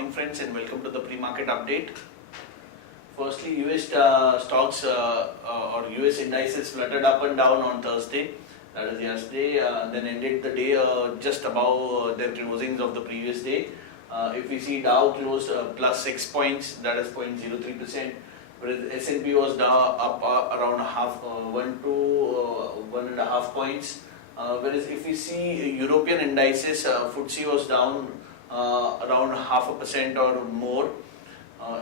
morning friends and welcome to the pre-market update. Firstly, US stocks or US indices fluttered up and down on Thursday, that is yesterday, then ended the day just above their closings of the previous day. If we see Dow closed plus 6 points, that is 0.03%, whereas S&P was down up around 1.5 points. Whereas if we see European indices, FTSE was down around 0.5% or more.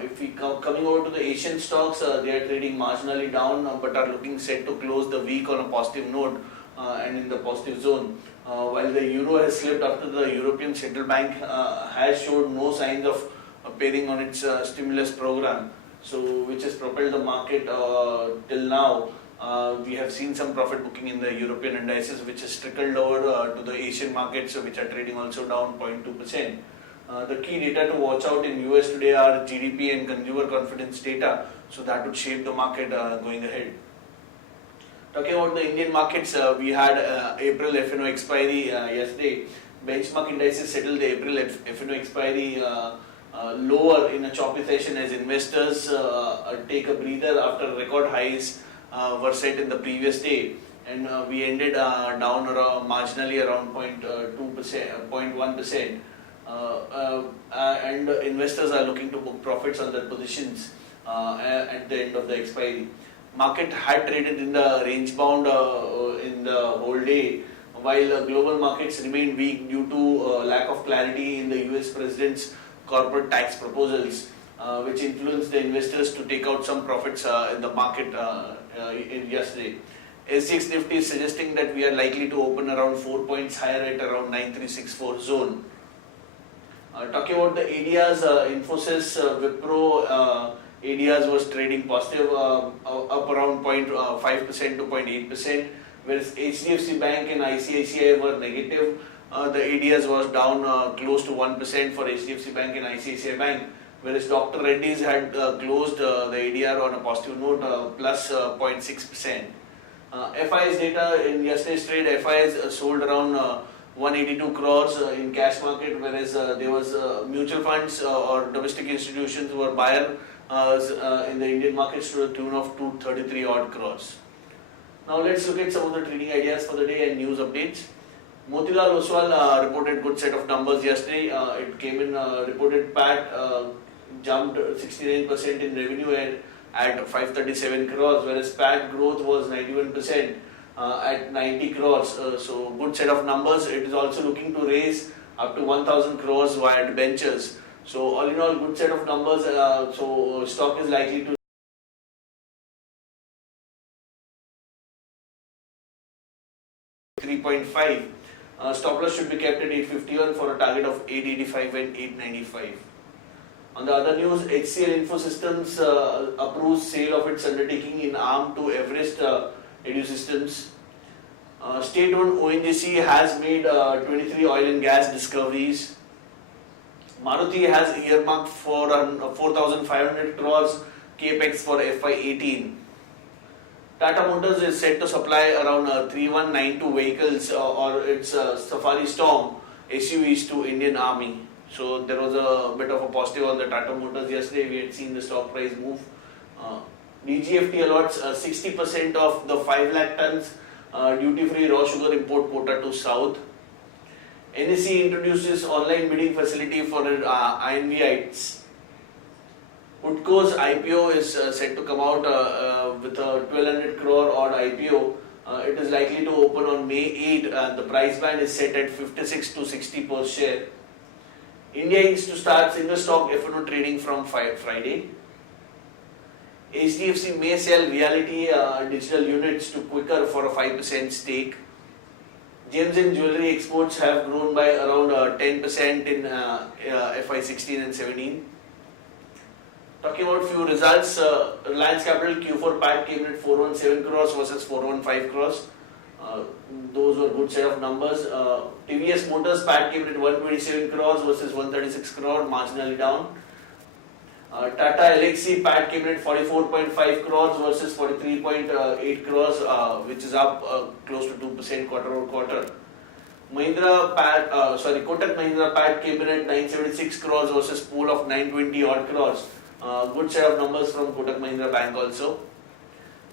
If we coming over to the Asian stocks, they are trading marginally down but are looking set to close the week on a positive note and in the positive zone. While the euro has slipped after the European Central Bank has showed no signs of pairing on its stimulus program, so which has propelled the market till now. We have seen some profit booking in the European indices, which has trickled over to the Asian markets, which are trading also down 0.2%. The key data to watch out in US today are GDP and consumer confidence data, so that would shape the market going ahead. Talking about the Indian markets, we had April F&O expiry yesterday. Benchmark indices settled the April F&O expiry lower in a choppy session as investors take a breather after record highs were set in the previous day, and we ended down marginally around 0.1%. And investors are looking to book profits on their positions at the end of the expiry. Market had traded in the range bound in the whole day, while global markets remained weak due to lack of clarity in the US President's corporate tax proposals, which influenced the investors to take out some profits in the market yesterday. SGX Nifty is suggesting that we are likely to open around 4 points higher at around 9364 zone. Talking about the ADRs, Infosys, Wipro, ADRs was trading positive, up around 0.5% to 0.8%, whereas HDFC Bank and ICICI were negative. The ADRs was down close to 1% for HDFC Bank and ICICI Bank, whereas Dr. Reddy's had closed the ADR on a positive note, plus 0.6%. FIS data in yesterday's trade, FIS sold around 182 crores in cash market, whereas there was mutual funds or domestic institutions were buyer in the Indian markets to the tune of 233 odd crores. Now let's look at some of the trading ideas for the day and news updates. Motilal Oswal reported good set of numbers yesterday. It came in reported PAT jumped 69% in revenue at 537 crores, whereas PAT growth was 91%. At 90 crores, so good set of numbers. It is also looking to raise up to 1000 crores via debentures. So all in all, good set of numbers. So stock is likely to 3.5. Stop loss should be kept at 851 for a target of 885 and 895. On the other news, HCL Infosystems approves sale of its undertaking in ARM to Everest EduSystems. State-owned ONGC has made 23 oil and gas discoveries. Maruti has earmarked for 4,500 crores capex for FY18. Tata Motors is set to supply around 3192 vehicles or its Safari Storm SUVs to Indian Army. So there was a bit of a positive on the Tata Motors yesterday. We had seen the stock price move. DGFT allots 60% of the 5 lakh tons duty-free raw sugar import quota to South. NSE introduces online bidding facility for INVITES. Utco's IPO is set to come out with a 1200 crore odd IPO. It is likely to open on May 8. The price band is set at 56 to 60 per share. India aims to start single stock F&O trading from Friday. HDFC may sell reality digital units to Quicker for a 5% stake. Gems and jewellery exports have grown by around 10% in FY16 and 17. Talking about few results, Reliance Capital Q4 PAT came in at 417 crores versus 415 crores. Those were good set of numbers. TVS Motors PAT came in at 127 crores versus 136 crore, marginally down. Tata Elxsi PAT came in at 44.5 crores versus 43.8 crores, which is up close to 2% quarter over quarter. Kotak Mahindra PAT came in at 976 crores versus pool of 920 odd crores. Good set of numbers from Kotak Mahindra Bank also.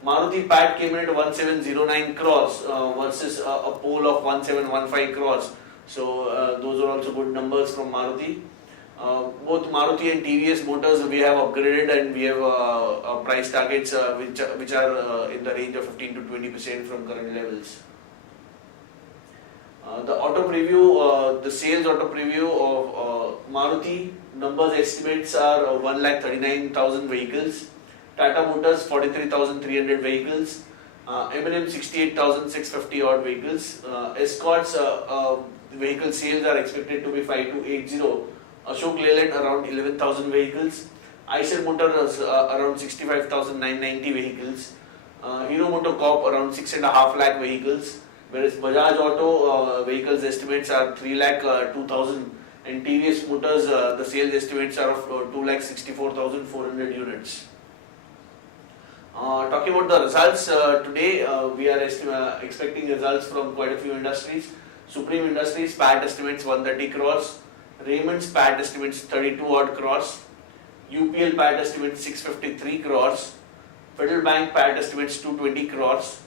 Maruti PAT came in at 1709 crores versus a pool of 1715 crores. So those are also good numbers from Maruti. Both Maruti and TVS Motors we have upgraded, and we have price targets which are in the range of 15 to 20% from current levels. The auto preview, the sales auto preview of Maruti numbers estimates are 1,39,000 vehicles, Tata Motors 43,300 vehicles, M&M 68,650 odd vehicles, Escorts vehicle sales are expected to be 5280, Ashok Leyland around 11,000 vehicles, Eicher Motors around 65,990 vehicles, Hero MotoCorp around 6.5 lakh vehicles, whereas Bajaj Auto vehicles estimates are 3 lakh 2,000, and TVS Motors the sales estimates are of 2 lakh 64,400 units. Talking about the results today, we are expecting results from quite a few industries. Supreme Industries PAT estimates 130 crores, Raymond's PAT estimates 32 odd crores, UPL PAT estimates 653 crores, Federal Bank PAT estimates 220 crores,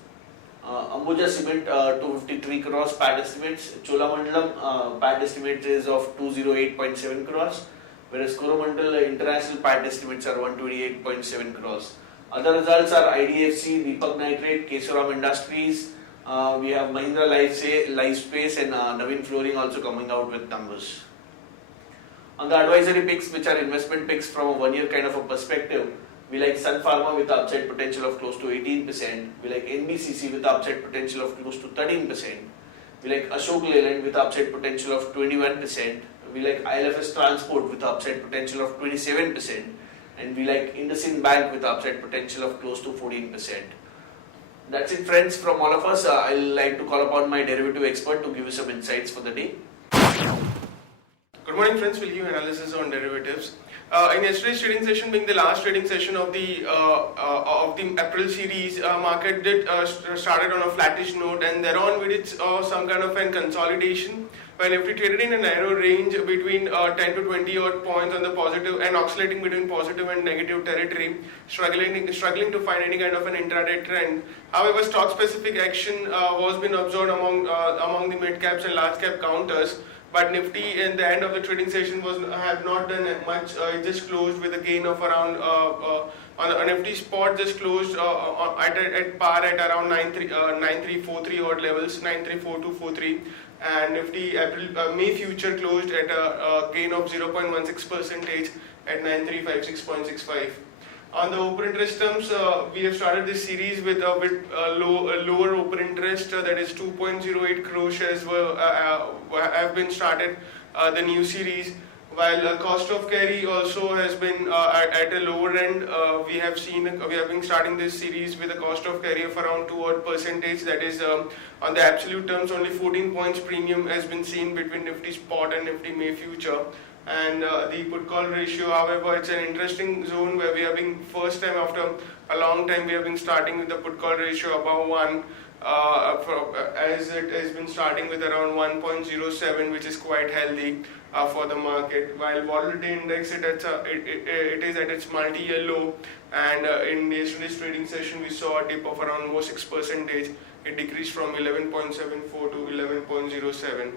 Ambuja Cement 253 crores PAT estimates, Cholamandalam PAT estimates is of 208.7 crores, whereas Coromandel International PAT estimates are 128.7 crores. Other results are IDFC, Deepak Nitrate, Kesoram Industries, we have Mahindra Lifespace and Navin Flooring also coming out with numbers. On the advisory picks, which are investment picks from a 1 year kind of a perspective, we like Sun Pharma with upside potential of close to 18%, we like NBCC with upside potential of close to 13%, we like Ashok Leyland with upside potential of 21%, we like ILFS Transport with upside potential of 27%, and we like IndusInd Bank with upside potential of close to 14%. That's it, friends, from all of us. I'll like to call upon my derivative expert to give you some insights for the day. Good morning, friends. We'll give analysis on derivatives. In yesterday's trading session, being the last trading session of the April series, market did started on a flattish note, and thereon we did some kind of a consolidation. Well, if we traded in a narrow range between 10 to 20 odd points on the positive and oscillating between positive and negative territory, struggling to find any kind of an intraday trend. However, stock-specific action was been observed among the mid caps and large cap counters. But Nifty in the end of the trading session have not done much. It just closed with a gain of around on a Nifty spot just closed at par at around 9343 odd levels, 934243, and Nifty May future closed at a gain of 0.16% at 9356.65. On the open interest terms, we have started this series with a bit lower open interest, that is 2.08 crore shares have been started, the new series, while cost of carry also has been at a lower end. We have been starting this series with a cost of carry of around 2 odd percentage, that is on the absolute terms only 14 points premium has been seen between Nifty spot and Nifty May future. And the put call ratio, however, it's an interesting zone where we have been first time after a long time we have been starting with the put call ratio above 1, as it has been starting with around 1.07, which is quite healthy for the market. While volatility index it is at its multi-year low, and in yesterday's trading session we saw a dip of around 6%. It decreased from 11.74 to 11.07.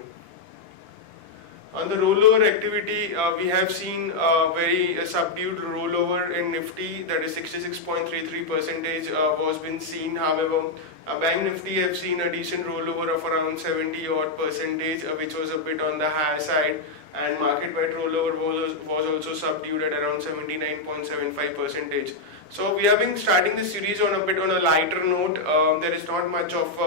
On the rollover activity, we have seen very subdued rollover in Nifty, that is 66.33% was been seen. However, Bank Nifty have seen a decent rollover of around 70 odd percentage, which was a bit on the higher side, and market wide rollover was also subdued at around 79.75%. So we have been starting this series on a bit on a lighter note. There is not much of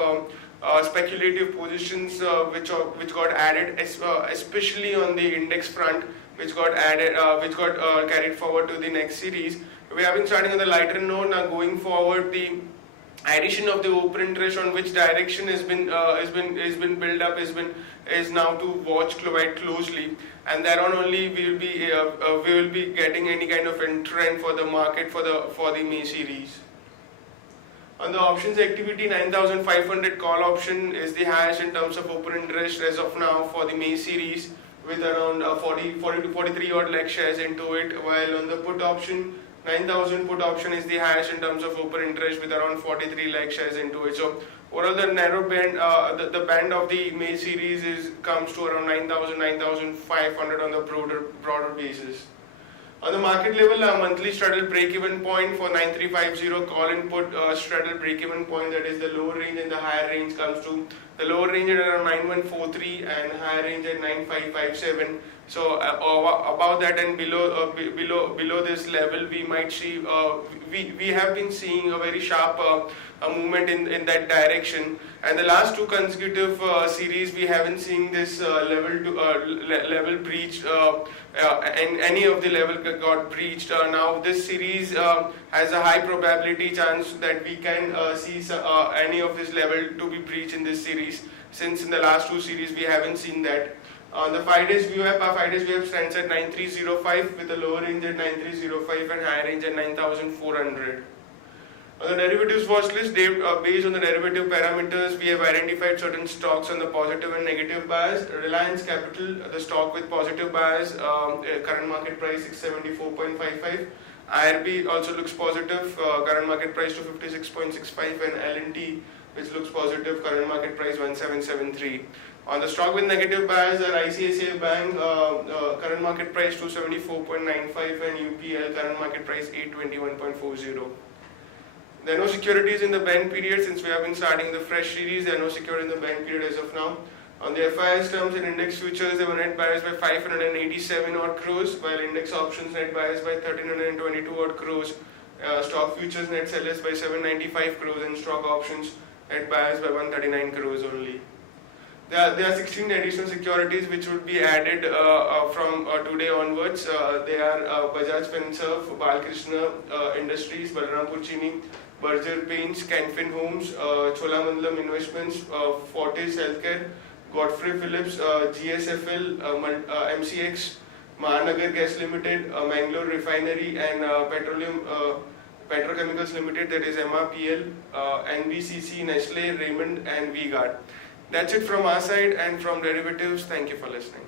speculative positions which got added, especially on the index front, which got carried forward to the next series. We have been starting on the lighter note. Now going forward, the addition of the open interest on which direction has been built up is now to watch quite closely, and thereon only we will be getting any kind of a trend for the market for the May series. On the options activity, 9,500 call option is the highest in terms of open interest as of now for the May series, with around 40 to 43 odd lakh shares into it, while on the put option, 9,000 put option is the highest in terms of open interest with around 43 lakh shares into it. So overall the narrow band, the band of the May series comes to around 9,000, 9,500 on the broader basis. On the market level, a monthly straddle break-even point for 9350 call and put straddle break-even point, that is the lower range and the higher range, comes to the lower range at around 9143 and higher range at 9557. So above that and below this level, we might see we have been seeing a very sharp movement in that direction. And the last two consecutive series, we haven't seen this level breached, and any of the level got breached. Now this series has a high probability chance that we can see any of this level to be breached in this series, since in the last two series we haven't seen that. On the 5 days VWAP, our 5 days VWAP stands at 9305 with a lower range at 9305 and higher range at 9400. On the derivatives watch list, based on the derivative parameters, we have identified certain stocks on the positive and negative bias. Reliance Capital, the stock with positive bias, current market price 674.55. IRB also looks positive, current market price to 56.65, and L&T, which looks positive, current market price 1773. On the stock with negative bias are ICICI Bank, current market price 274.95, and UPL, current market price 821.40. There are no securities in the ban period. Since we have been starting the fresh series, there are no securities in the ban period as of now. On the FIS terms and index futures, they were net biased by 587 odd crores, while index options net biased by 1322 odd crores. Stock futures net sellers by 795 crores, and stock options net biased by 139 crores only. There are 16 additional securities which would be added from today onwards. They are Bajaj Finserv, Balkrishna Industries, Balrampur Chini, Berger Paints, Canfin Homes, Cholamandalam Investments, Fortis Healthcare, Godfrey Phillips, GSFL, MCX, Mahanagar Gas Limited, Mangalore Refinery, and Petrochemicals Limited, that is MRPL, NBCC, Nestle, Raymond, and V-Guard. That's it from our side and from derivatives. Thank you for listening.